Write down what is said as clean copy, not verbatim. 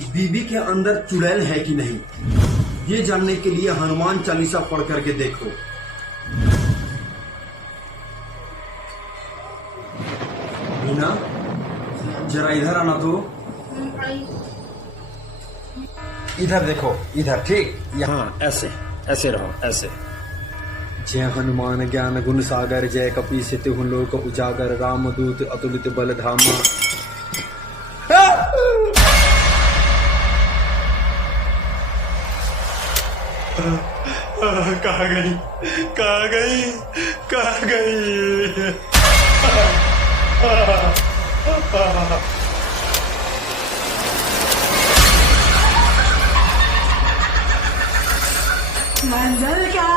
बीबी के अंदर चुड़ैल है कि नहीं, ये जानने के लिए हनुमान चालीसा पढ़ करके देखो। मीना, जरा इधर आना तो। इधर देखो, इधर, ठीक, यहाँ ऐसे ऐसे रहो, ऐसे। जय हनुमान ज्ञान गुण सागर, जय कपीस तिहुँ लोक उजागर, रामदूत अतुलित बल धामा। कहाँ गई, कहाँ गई, कहाँ गई? मंजल क्या